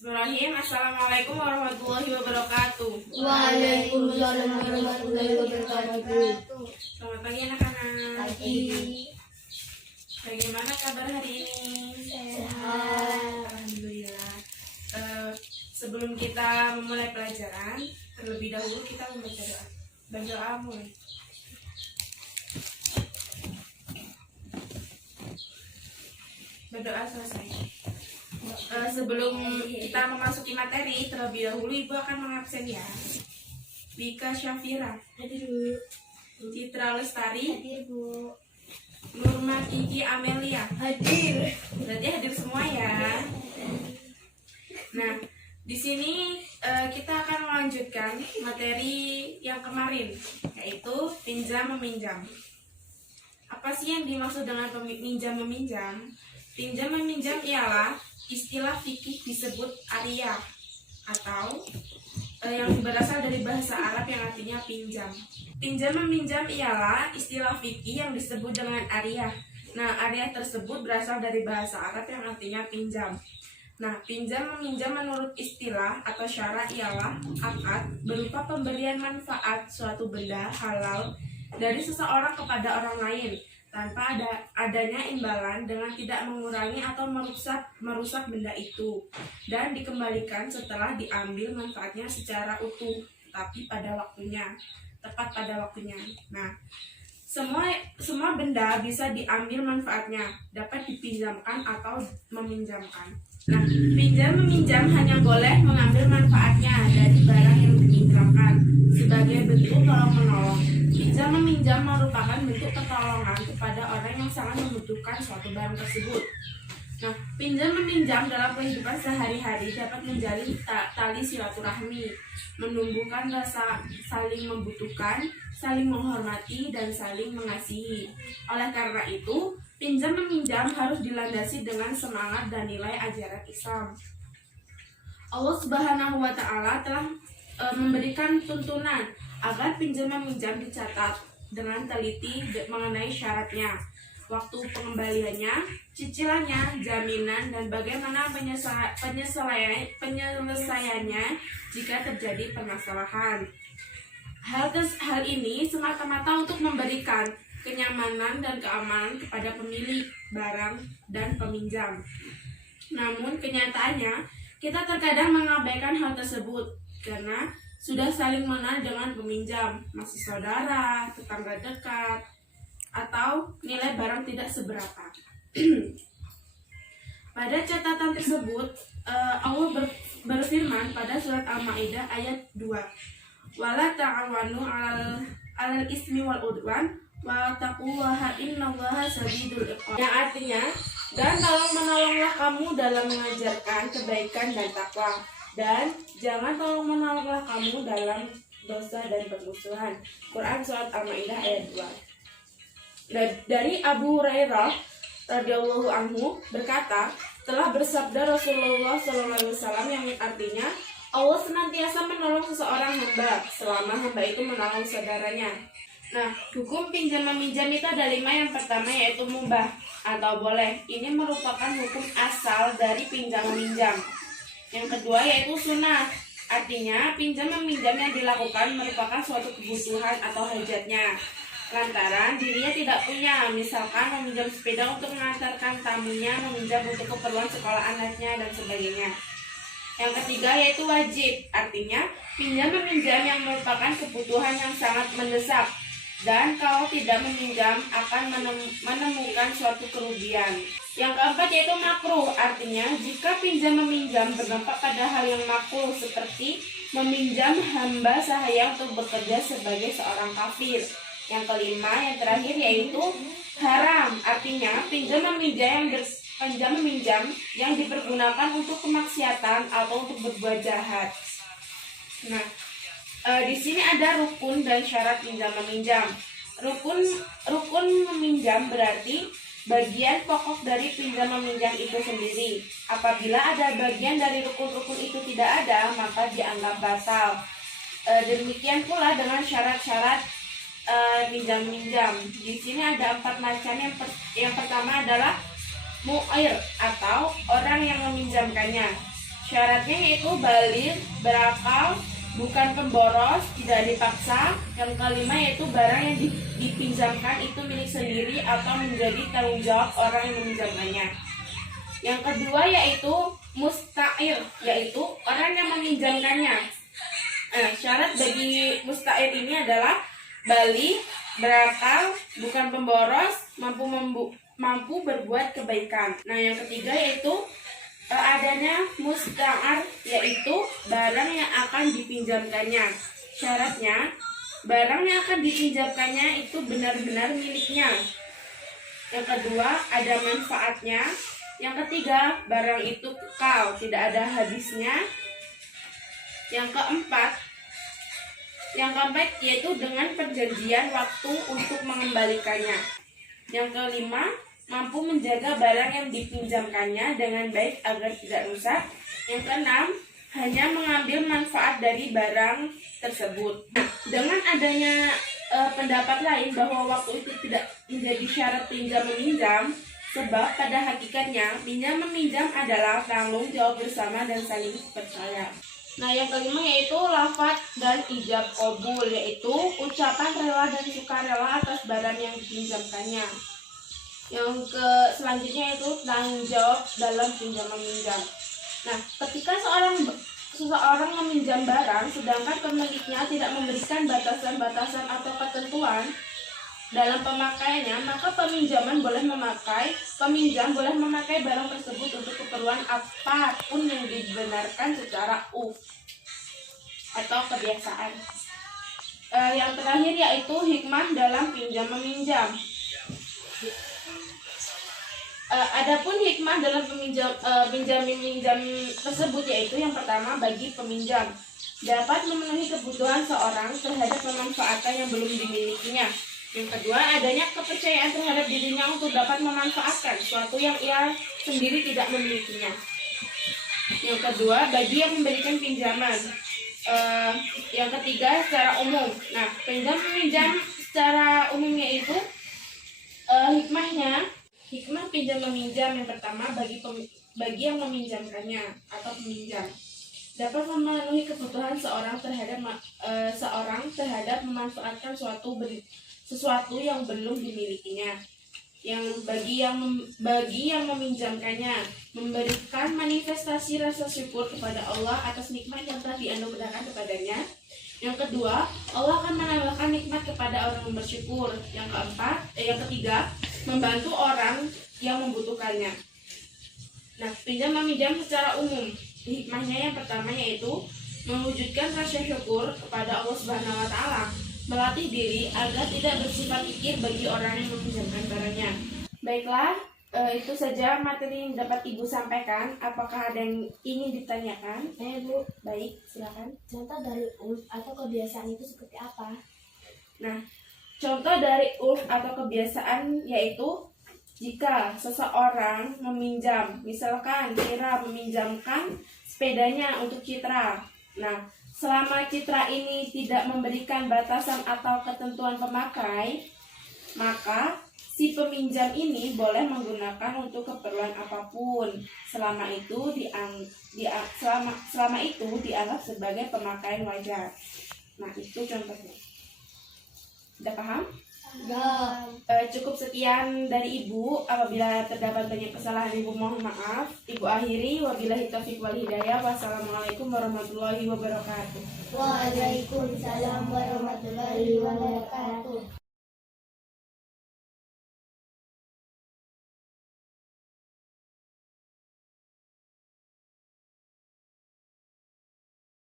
Bismillahirrahmanirrahim. Assalamualaikum warahmatullahi wabarakatuh. Waalaikumsalam warahmatullahi wabarakatuh. Selamat pagi anak-anak. Pagi. Bagaimana kabar hari ini? Sehat. Alhamdulillah. Sebelum kita memulai pelajaran, terlebih dahulu kita membaca doa. Berdoa mulai. Berdoa selesai. Sebelum kita memasuki materi, terlebih dahulu Ibu akan mengabsen ya. Bika Syafira, Hadir Bu. Citra Lestari, Hadir Bu. Nurma Kiki Amelia. Hadir. Berarti hadir semua ya. Nah, di sini kita akan melanjutkan materi yang kemarin, yaitu pinjam meminjam. Apa sih yang dimaksud dengan pinjam meminjam? Pinjam meminjam ialah istilah fikih disebut ariyah atau yang berasal dari bahasa Arab yang artinya pinjam. Pinjam meminjam ialah istilah fikih yang disebut dengan ariyah. Nah, ariyah tersebut berasal dari bahasa Arab yang artinya pinjam. Nah, pinjam meminjam menurut istilah atau syara ialah akad berupa pemberian manfaat suatu benda halal dari seseorang kepada orang lain tanpa adanya imbalan dengan tidak mengurangi atau merusak benda itu dan dikembalikan setelah diambil manfaatnya secara utuh tapi tepat pada waktunya. Nah, semua benda bisa diambil manfaatnya, dapat dipinjamkan atau meminjamkan. Nah, pinjam meminjam hanya boleh mengambil manfaatnya dari barang yang dipinjamkan sebagai bentuk tolong menolong. Pinjam meminjam merupakan bentuk pertolongan kepada orang yang sangat membutuhkan suatu barang tersebut. Nah, pinjam meminjam dalam kehidupan sehari-hari dapat menjalin tali silaturahmi, menumbuhkan rasa saling membutuhkan, saling menghormati, dan saling mengasihi. Oleh karena itu, pinjam meminjam harus dilandasi dengan semangat dan nilai ajaran Islam. Allah Subhanahu wa Ta'ala telah memberikan tuntunan agar pinjam meminjam dicatat dengan teliti mengenai syaratnya, waktu pengembaliannya, cicilannya, jaminan, dan bagaimana penyelesaiannya jika terjadi permasalahan. Hal ini semata-mata untuk memberikan kenyamanan dan keamanan kepada pemilik barang dan peminjam. Namun kenyataannya kita terkadang mengabaikan hal tersebut karena sudah saling mengenal dengan peminjam, masih saudara, tetangga dekat, atau nilai barang tidak seberapa. Pada catatan tersebut, Allah berfirman pada surat Al-Maidah ayat 2, "Wala ta'awanu 'alal ismi wal udwan wa taqullaha innallaha syadidul iqab." Yang artinya, dan tolong menolonglah kamu dalam mengajarkan kebaikan dan takwa, dan jangan tolong menolonglah kamu dalam dosa dan permusuhan. Quran surat Al-Maidah ayat 2. Dari Abu Hurairah radhiyallahu anhu berkata, telah bersabda Rasulullah SAW yang artinya, Allah senantiasa menolong seseorang hamba selama hamba itu menolong saudaranya. Nah, hukum pinjam meminjam itu ada 5. Yang pertama yaitu mubah atau boleh. Ini merupakan hukum asal dari pinjam meminjam. Yang kedua yaitu sunnah, artinya pinjam meminjam yang dilakukan merupakan suatu kebutuhan atau hajatnya lantaran dirinya tidak punya, misalkan meminjam sepeda untuk mengantarkan tamunya, meminjam untuk keperluan sekolah anaknya, dan sebagainya. Yang ketiga yaitu wajib, artinya pinjam meminjam yang merupakan kebutuhan yang sangat mendesak dan kalau tidak meminjam akan menemukan suatu kerugian. Yang keempat yaitu makruh, artinya jika pinjam meminjam berdampak pada hal yang makruh seperti meminjam hamba sahaya untuk bekerja sebagai seorang kafir. Yang kelima, yang terakhir yaitu haram, artinya pinjam meminjam yang dipergunakan untuk kemaksiatan atau untuk berbuat jahat. Nah, di sini ada rukun dan syarat pinjam meminjam. Rukun meminjam berarti bagian pokok dari pinjam meminjam itu sendiri. Apabila ada bagian dari rukun-rukun itu tidak ada, maka dianggap batal. Demikian pula dengan syarat-syarat pinjam meminjam. Di sini ada 4 macam. Yang pertama adalah mu'ir atau orang yang meminjamkannya. Syaratnya yaitu baligh, berakal, bukan pemboros, tidak dipaksa. Yang kelima yaitu barang yang dipinjamkan itu milik sendiri atau menjadi tanggung jawab orang yang meminjamkannya. Yang kedua yaitu musta'ir, yaitu orang yang meminjamkannya. Syarat bagi musta'ir ini adalah baligh, berakal, bukan pemboros, mampu berbuat kebaikan. Nah, yang ketiga yaitu adanya musta'ar, yaitu barang yang akan dipinjamkannya. Syaratnya barang yang akan dipinjamkannya itu benar-benar miliknya. Yang kedua ada manfaatnya. Yang ketiga barang itu kekal, tidak ada habisnya. Yang keempat yaitu dengan perjanjian waktu untuk mengembalikannya. Yang kelima mampu menjaga barang yang dipinjamkannya dengan baik agar tidak rusak. Yang keenam, hanya mengambil manfaat dari barang tersebut. Dengan adanya pendapat lain bahwa waktu itu tidak menjadi syarat pinjam meminjam, sebab pada hakikatnya pinjam meminjam adalah tanggung jawab bersama dan saling percaya. Nah, yang kelima yaitu lafaz dan ijab qabul, yaitu ucapan rela dan sukarela atas barang yang dipinjamkannya. Yang selanjutnya itu tanggung jawab dalam pinjam meminjam. Nah, ketika seseorang meminjam barang sedangkan pemiliknya tidak memberikan batasan-batasan atau ketentuan dalam pemakaiannya, maka peminjam boleh memakai barang tersebut untuk keperluan apapun yang dibenarkan secara atau kebiasaan. Yang terakhir yaitu hikmah dalam pinjam meminjam. Adapun hikmah dalam pinjam meminjam tersebut yaitu yang pertama, bagi peminjam dapat memenuhi kebutuhan seorang terhadap pemanfaatan yang belum dimilikinya. Yang kedua, adanya kepercayaan terhadap dirinya untuk dapat memanfaatkan sesuatu yang ia sendiri tidak memilikinya. Yang kedua, bagi yang memberikan pinjaman. Yang ketiga, secara umum. Nah, pinjam meminjam secara umumnya itu hikmah pinjam meminjam yang pertama, bagi yang meminjamkannya atau peminjam dapat memenuhi kebutuhan seorang terhadap memanfaatkan sesuatu yang belum dimilikinya. Yang bagi yang meminjamkannya memberikan manifestasi rasa syukur kepada Allah atas nikmat yang telah dianugerahkan kepadanya. Yang kedua, Allah akan menambahkan nikmat kepada orang yang bersyukur. Yang ketiga, membantu orang yang membutuhkannya. Nah, pinjam meminjam secara umum, hikmahnya yang pertama yaitu mewujudkan rasa syukur kepada Allah Subhanahu wa taala, melatih diri agar tidak bersifat pikir bagi orang yang meminjamkan barangnya. Baiklah, itu saja materi yang dapat Ibu sampaikan. Apakah ada yang ingin ditanyakan? Bu. Baik, silakan. Contoh dari urf atau kebiasaan itu seperti apa? Nah, contoh dari urf atau kebiasaan yaitu jika seseorang meminjam, misalkan Citra meminjamkan sepedanya untuk Citra. Nah, selama Citra ini tidak memberikan batasan atau ketentuan pemakai, maka si peminjam ini boleh menggunakan untuk keperluan apapun selama itu dianggap sebagai pemakaian wajar. Nah, itu contohnya. Sudah paham? Ya. Cukup sekian dari Ibu. Apabila terdapat banyak kesalahan, Ibu mohon maaf. Ibu akhiri, wabillahi taufiq wal hidayah. Wassalamualaikum warahmatullahi wabarakatuh. Waalaikumsalam warahmatullahi wabarakatuh.